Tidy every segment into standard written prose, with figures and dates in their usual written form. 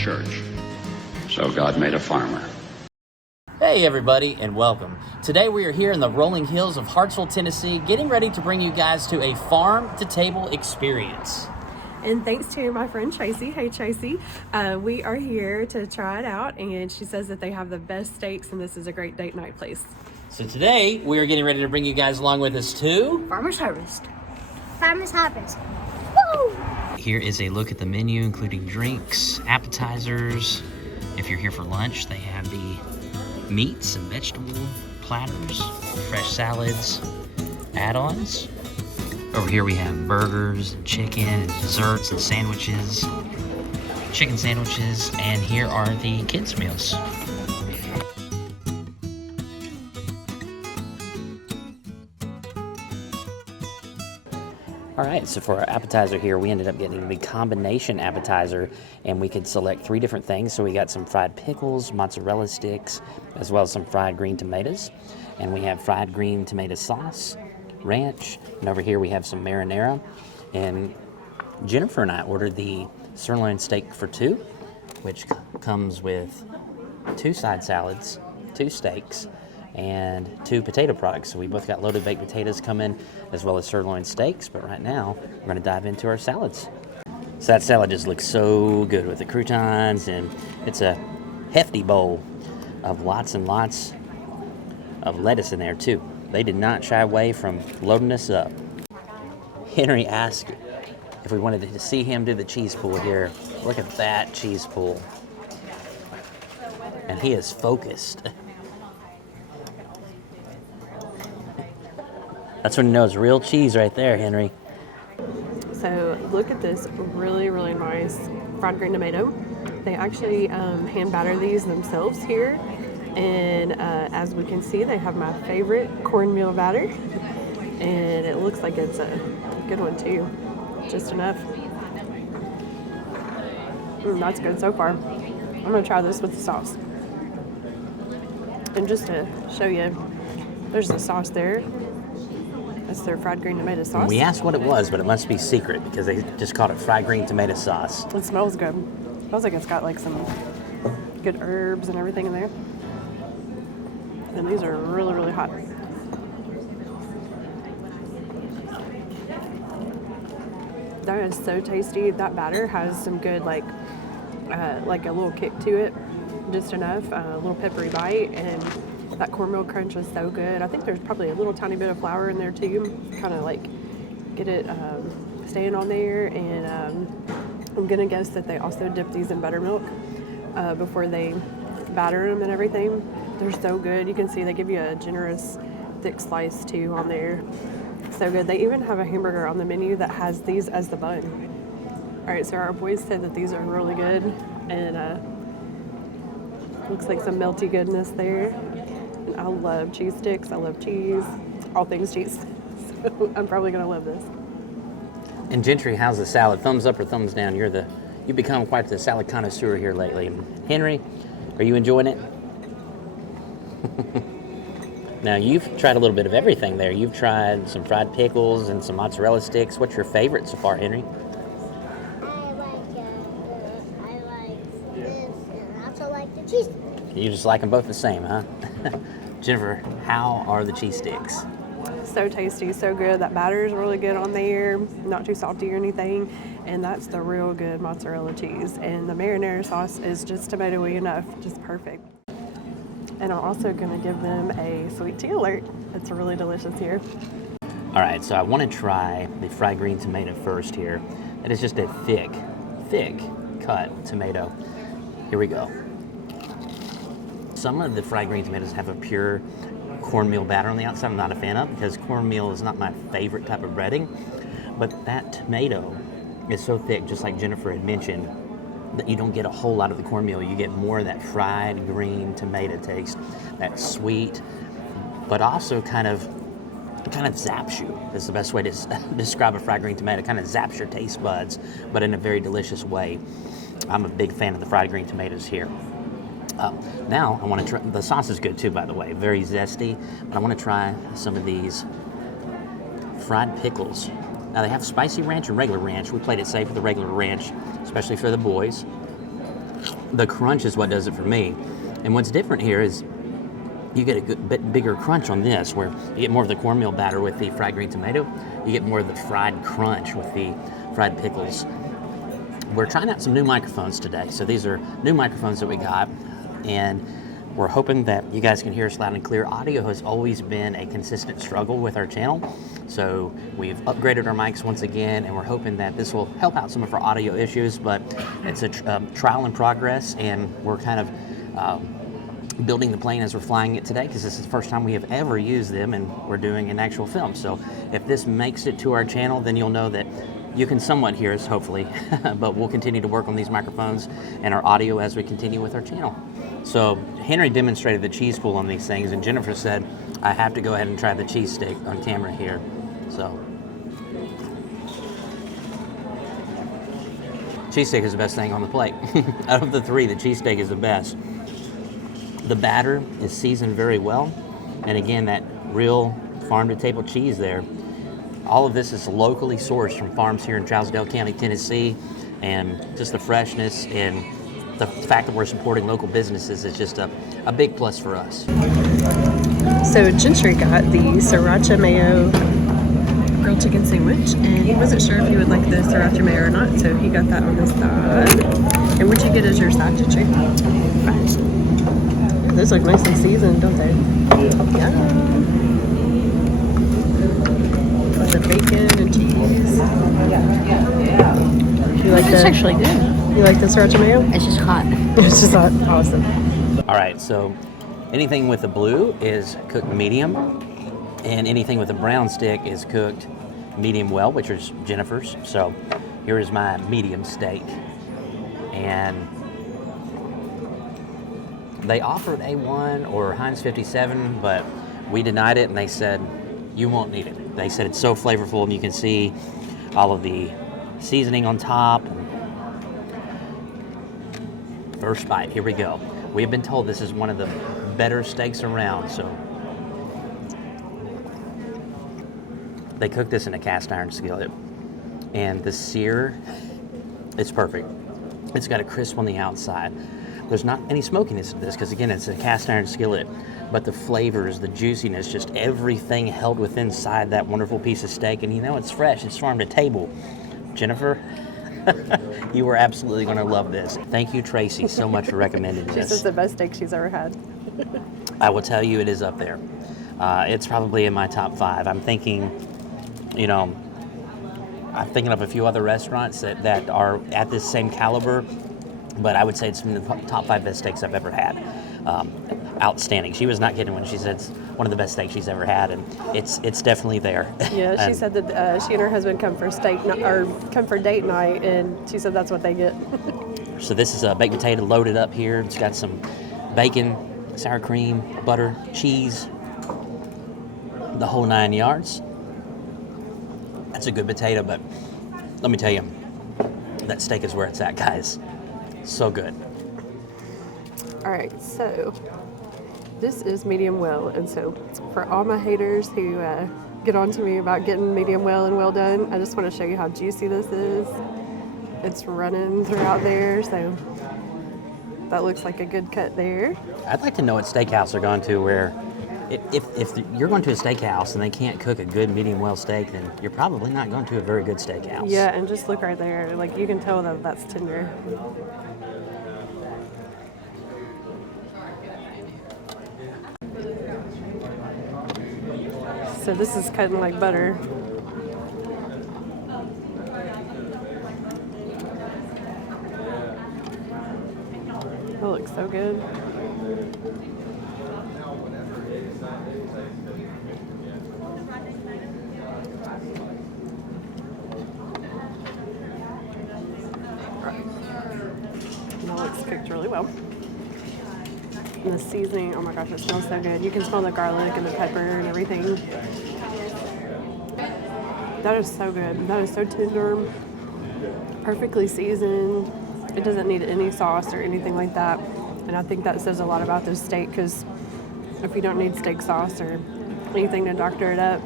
church. So God made a farmer. Hey everybody, and welcome. Today we are here in the rolling hills of Hartsville, Tennessee, getting ready to bring you guys to a farm-to-table experience. And thanks to my friend Tracy. Hey Tracy, we are here to try it out, and she says that they have the best steaks, and this is a great date night place. So today we are getting ready to bring you guys along with us to Farmer's Harvest. Farmer's Harvest. Woo! Here is a look at the menu, including drinks, appetizers. If you're here for lunch, they have the meats and vegetable platters, fresh salads, add-ons. Over here we have burgers, and chicken, and desserts, and sandwiches, chicken sandwiches, and here are the kids' meals. All right, so for our appetizer here, we ended up getting the combination appetizer, and we could select 3 different things. So we got some fried pickles, mozzarella sticks, as well as some fried green tomatoes. And we have fried green tomato sauce, ranch, and over here we have some marinara. And Jennifer and I ordered the sirloin steak for 2, which comes with 2 side salads, 2 steaks, and 2 potato products. So we both got loaded baked potatoes coming, as well as sirloin steaks. But right now, we're going to dive into our salads. So that salad just looks so good with the croutons, and it's a hefty bowl of lots and lots of lettuce in there too. They did not shy away from loading us up. Henry asked if we wanted to see him do the cheese pool here. Look at that cheese pool. And he is focused. That's when you know it's real cheese right there, Henry. So look at this really, really nice fried green tomato. They actually hand batter these themselves here. And as we can see, they have my favorite cornmeal batter. And it looks like it's a good one too. Just enough. That's good so far. I'm gonna try this with the sauce. And just to show you, there's the sauce there. That's their fried green tomato sauce. We asked what it was, but it must be secret because they just called it fried green tomato sauce. It smells good. It smells like it's got like some good herbs and everything in there. And these are really, really hot. That is so tasty. That batter has some good like a little kick to it, just enough, a little peppery bite, and that cornmeal crunch is so good. I think there's probably a little tiny bit of flour in there too, kind of like get it staying on there. And I'm gonna guess that they also dip these in buttermilk before they batter them and everything. They're so good. You can see they give you a generous thick slice too on there. So good. They even have a hamburger on the menu that has these as the bun. All right, so our boys said that these are really good, and looks like some melty goodness there. And I love cheese sticks. I love cheese, all things cheese. So I'm probably gonna love this. And Gentry, how's the salad? Thumbs up or thumbs down? You've become quite the salad connoisseur here lately. Henry, are you enjoying it? Now, you've tried a little bit of everything there. You've tried some fried pickles and some mozzarella sticks. What's your favorite so far, Henry? I like this, and I also like the cheese. You just like them both the same, huh? Jennifer, how are the cheese sticks? So tasty, so good. That batter is really good on there, not too salty or anything. And that's the real good mozzarella cheese. And the marinara sauce is just tomatoey enough, just perfect. And I'm also going to give them a sweet tea alert. It's really delicious here. All right, so I want to try the fried green tomato first here. That is just a thick cut tomato. Here we go. Some of the fried green tomatoes have a pure cornmeal batter on the outside. I'm not a fan of because cornmeal is not my favorite type of breading. But that tomato is so thick, just like Jennifer had mentioned, that you don't get a whole lot of the cornmeal. You get more of that fried green tomato taste, that sweet, but also kind of zaps you. Is the best way to describe a fried green tomato. Kind of zaps your taste buds, but in a very delicious way. I'm a big fan of the fried green tomatoes here. Now I want to try, the sauce is good too, by the way, very zesty, but I want to try some of these fried pickles. Now they have spicy ranch and regular ranch. We played it safe with the regular ranch, especially for the boys. The crunch is what does it for me. And what's different here is you get a good bit bigger crunch on this, where you get more of the cornmeal batter with the fried green tomato. You get more of the fried crunch with the fried pickles. We're trying out some new microphones today. So these are new microphones that we got, and we're hoping that you guys can hear us loud and clear. Audio has always been a consistent struggle with our channel. So we've upgraded our mics once again, and we're hoping that this will help out some of our audio issues, but it's a trial in progress, and we're kind of building the plane as we're flying it today, because this is the first time we have ever used them, and we're doing an actual film. So if this makes it to our channel, then you'll know that you can somewhat hear us, hopefully, but we'll continue to work on these microphones and our audio as we continue with our channel. So Henry demonstrated the cheese pool on these things, and Jennifer said, I have to go ahead and try the cheese steak on camera here. So cheese steak is the best thing on the plate. Out of the three, the cheese steak is the best. The batter is seasoned very well, and again, that real farm-to-table cheese there. All of this is locally sourced from farms here in Trousdale County, Tennessee, and just the freshness and the fact that we're supporting local businesses is just a big plus for us. So Gentry got the sriracha mayo grilled chicken sandwich, and he wasn't sure if he would like the sriracha mayo or not, so he got that on his side. And what'd you get as your side, Gentry? Fries. Those look nicely seasoned, don't they? Yeah. With the bacon and cheese. You like It's actually good. You like the sriracha mayo? It's just hot. It's just hot. Awesome. All right, so anything with the blue is cooked medium, and anything with the brown stick is cooked medium well, which is Jennifer's. So here is my medium steak. And they offered A1 or Heinz 57, but we denied it, and they said, you won't need it. They said it's so flavorful, and you can see all of the seasoning on top. First bite, here we go. We have been told this is one of the better steaks around, so they cook this in a cast iron skillet, and the sear is perfect. It's got a crisp on the outside. There's not any smokiness to this, because again, it's a cast iron skillet, but the flavors, the juiciness, just everything held within inside that wonderful piece of steak, and you know it's fresh, it's farm to table. Jennifer, you are absolutely going to love this. Thank you, Tracy, so much for recommending She this. says the best steak she's ever had. I will tell you, it is up there. It's probably in my top 5. I'm thinking, I'm thinking of a few other restaurants that are at this same caliber, but I would say it's in the top 5 best steaks I've ever had. Outstanding. She was not kidding when she said it's one of the best steaks she's ever had, and it's definitely there. Yeah, she said that she and her husband come for come for date night, and she said that's what they get. So this is a baked potato loaded up here. It's got some bacon, sour cream, butter, cheese, the whole 9 yards. That's a good potato, but let me tell you, that steak is where it's at, guys. So good. All right, so this is medium well, and so for all my haters who get on to me about getting medium well and well done, I just want to show you how juicy this is. It's running throughout there, so that looks like a good cut there. I'd like to know what steakhouse they're going to where if you're going to a steakhouse and they can't cook a good medium well steak, then you're probably not going to a very good steakhouse. Yeah, and just look right there. Like, you can tell that that's tender. So this is cutting like butter. That looks so good. That looks cooked really well. And the seasoning, oh my gosh, it smells so good. You can smell the garlic and the pepper and everything. That is so good. That is so tender, perfectly seasoned. It doesn't need any sauce or anything like that. And I think that says a lot about this steak, because if you don't need steak sauce or anything to doctor it up,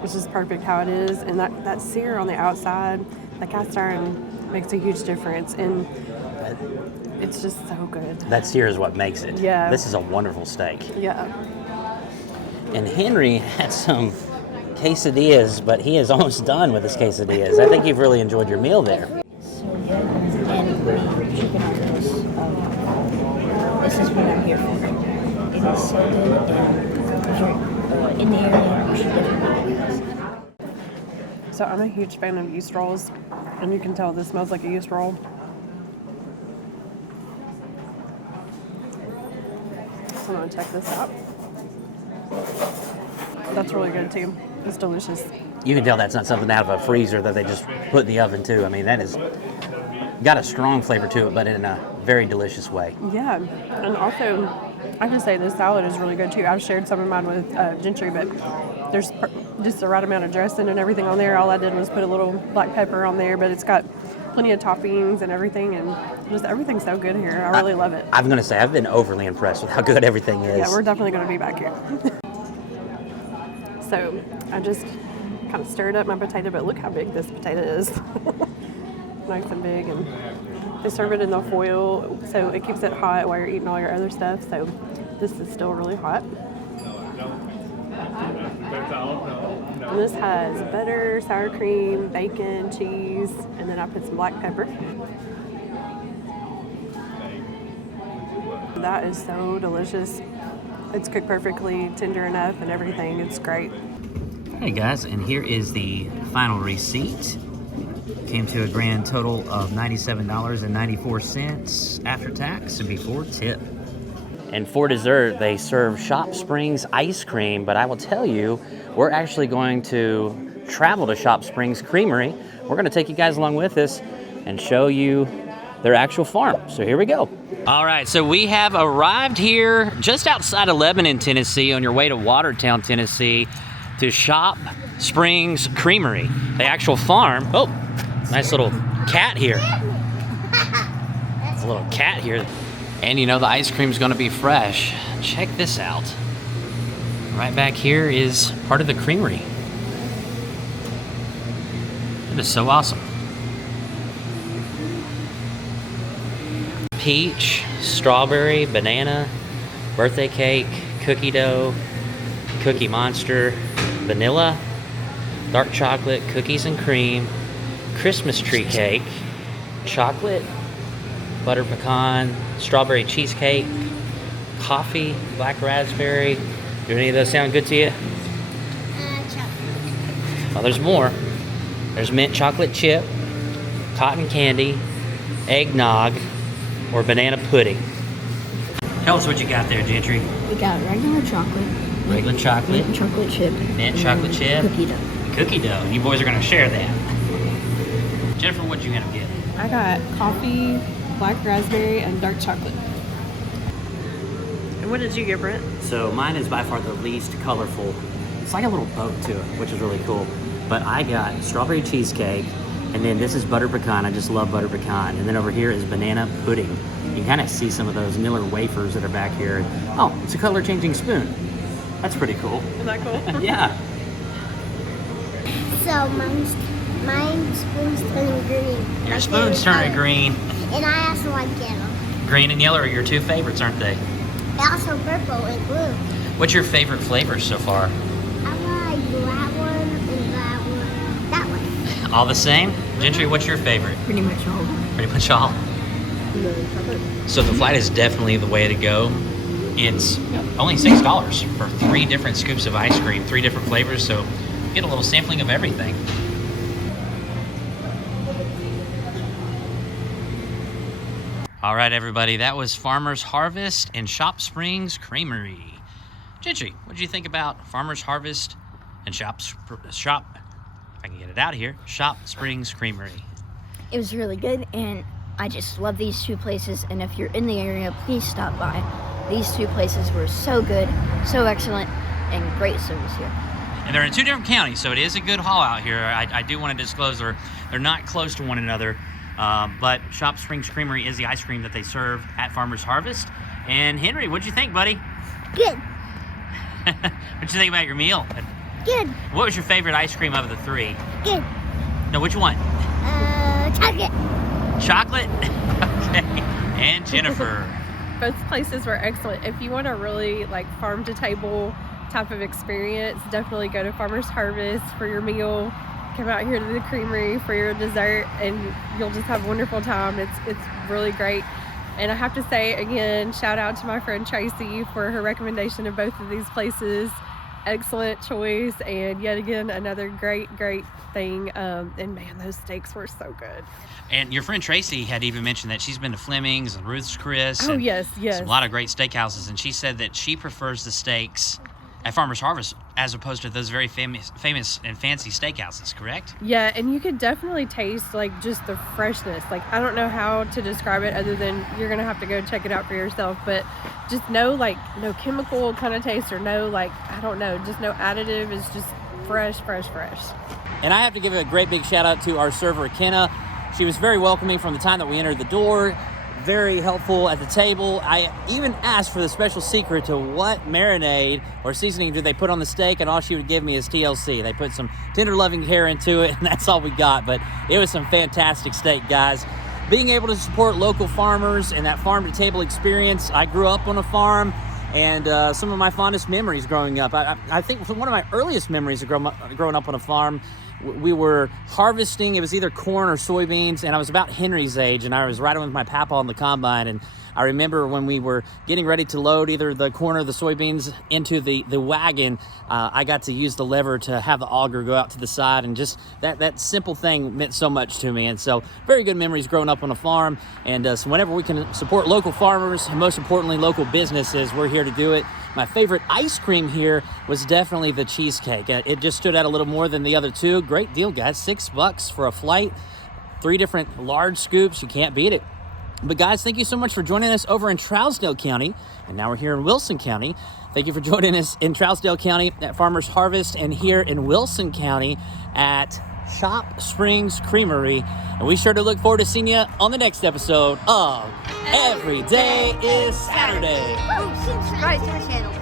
this is perfect how it is. And that sear on the outside, the cast iron makes a huge difference. And It's just so good. That sear is what makes it. Yeah. This is a wonderful steak. Yeah. And Henry had some quesadillas, but he is almost done with his quesadillas. I think you've really enjoyed your meal there. So good, and the chicken tacos. This is what I'm here for. It is so good, and if you're in the area, you should definitely get this. So I'm a huge fan of yeast rolls, and you can tell this smells like a yeast roll. So I'm gonna check this out. That's really good too. It's delicious. You can tell that's not something out of a freezer that they just put in the oven too. I mean, that is got a strong flavor to it, but in a very delicious way. Yeah, and also, I have to say this salad is really good too. I've shared some of mine with Gentry, but there's just the right amount of dressing and everything on there. All I did was put a little black pepper on there, but it's got plenty of toppings and everything, and just everything's so good here. I really love it. I'm going to say I've been overly impressed with how good everything is. Yeah, we're definitely going to be back here. So I just kind of stirred up my potato, but look how big this potato is. Nice and big, and they serve it in the foil so it keeps it hot while you're eating all your other stuff. So this is still really hot. And this has butter, sour cream, bacon, cheese, and then I put some black pepper. That is so delicious. It's cooked perfectly, tender enough and everything. It's great. Hey guys, and here is the final receipt. Came to a grand total of $97.94 after tax and before tip. And for dessert, they serve Shop Springs ice cream, but I will tell you, we're actually going to travel to Shop Springs Creamery. We're going to take you guys along with us and show you their actual farm. So here we go. All right, so we have arrived here just outside of Lebanon, Tennessee, on your way to Watertown, Tennessee, to Shop Springs Creamery, the actual farm. Oh, nice little cat here. A little cat here. And you know the ice cream's gonna be fresh. Check this out. Right back here is part of the creamery. It is so awesome. Peach, strawberry, banana, birthday cake, cookie dough, cookie monster, vanilla, dark chocolate, cookies and cream, Christmas tree cake, chocolate, butter pecan, strawberry cheesecake, coffee, black raspberry. Do any of those sound good to you? Chocolate. Well, there's more. There's mint chocolate chip, cotton candy, eggnog, or banana pudding. Tell us what you got there, Gentry. We got regular chocolate. Regular chocolate. Mint chocolate chip. Mint and chocolate chip. Cookie dough. Cookie dough. You boys are going to share that. Jennifer, what'd you end up getting? I got coffee, black raspberry, and dark chocolate. And what did you get, Brent? So mine is by far the least colorful. It's like a little boat to it, which is really cool. But I got strawberry cheesecake, and then this is butter pecan. I just love butter pecan. And then over here is banana pudding. You can kind of see some of those Miller wafers that are back here. Oh, it's a color changing spoon. That's pretty cool. Is that cool? Yeah. So mine's spoon's turning green. Your My spoon's favorite turning color. green. And I also like yellow. Green and yellow are your two favorites, aren't they? And also purple and blue. What's your favorite flavors so far? I like that one and that one. That one. All the same? Gentry, what's your favorite? Pretty much all. Pretty much all. So the flight is definitely the way to go. It's only $6 for 3 different scoops of ice cream, 3 different flavors, so get a little sampling of everything. All right, everybody, that was Farmer's Harvest and Shop Springs Creamery. Gentry, what did you think about Farmer's Harvest and Shop, if I can get it out here, Shop Springs Creamery? It was really good, and I just love these two places, and if you're in the area, please stop by. These two places were so good, so excellent, and great service here. And they're in 2 different counties, so it is a good haul out here. I do want to disclose they're not close to one another, but Shop Springs Creamery is the ice cream that they serve at Farmer's Harvest. And Henry, what'd you think, buddy? Good. What'd you think about your meal? Good. What was your favorite ice cream of the 3? Good. No, which one? Chocolate. Chocolate? Okay. And Jennifer. Both places were excellent. If you want a really like farm to table type of experience, definitely go to Farmer's Harvest for your meal. Come out here to the creamery for your dessert, and you'll just have a wonderful time. It's really great. And I have to say again, shout out to my friend Tracy for her recommendation of both of these places. Excellent choice, and yet again another great thing. And man, those steaks were so good. And your friend Tracy had even mentioned that she's been to Fleming's and Ruth's Chris. Oh and yes. A lot of great steakhouses, and she said that she prefers the steaks at Farmer's Harvest as opposed to those very famous and fancy steakhouses, correct? Yeah, and you could definitely taste like just the freshness. Like, I don't know how to describe it other than you're gonna have to go check it out for yourself, but just no chemical kind of taste, or no I don't know, just no additive. It's just fresh. And I have to give a great big shout out to our server, Kenna. She was very welcoming from the time that we entered the door. Very helpful at the table. I even asked for the special secret to what marinade or seasoning do they put on the steak, and all she would give me is TLC. They put some tender loving care into it, and that's all we got, but it was some fantastic steak, guys. Being able to support local farmers and that farm to table experience. I grew up on a farm, and some of my fondest memories growing up. I think one of my earliest memories of growing up on a farm, we were harvesting. It was either corn or soybeans, and I was about Henry's age, and I was riding with my papa on the combine. And I remember when we were getting ready to load either the corn or the soybeans into the wagon, I got to use the lever to have the auger go out to the side, and just that simple thing meant so much to me. And so very good memories growing up on a farm. And so whenever we can support local farmers, and most importantly local businesses, we're here to do it. My favorite ice cream here was definitely the cheesecake. It just stood out a little more than the other two. Great deal, guys. $6 for a flight. 3 different large scoops. You can't beat it. But guys, thank you so much for joining us over in Trousdale County. And now we're here in Wilson County. Thank you for joining us in Trousdale County at Farmer's Harvest, and here in Wilson County at Shop Springs Creamery. And we sure do look forward to seeing you on the next episode of Every Day is Saturday. Oh, subscribe to the channel.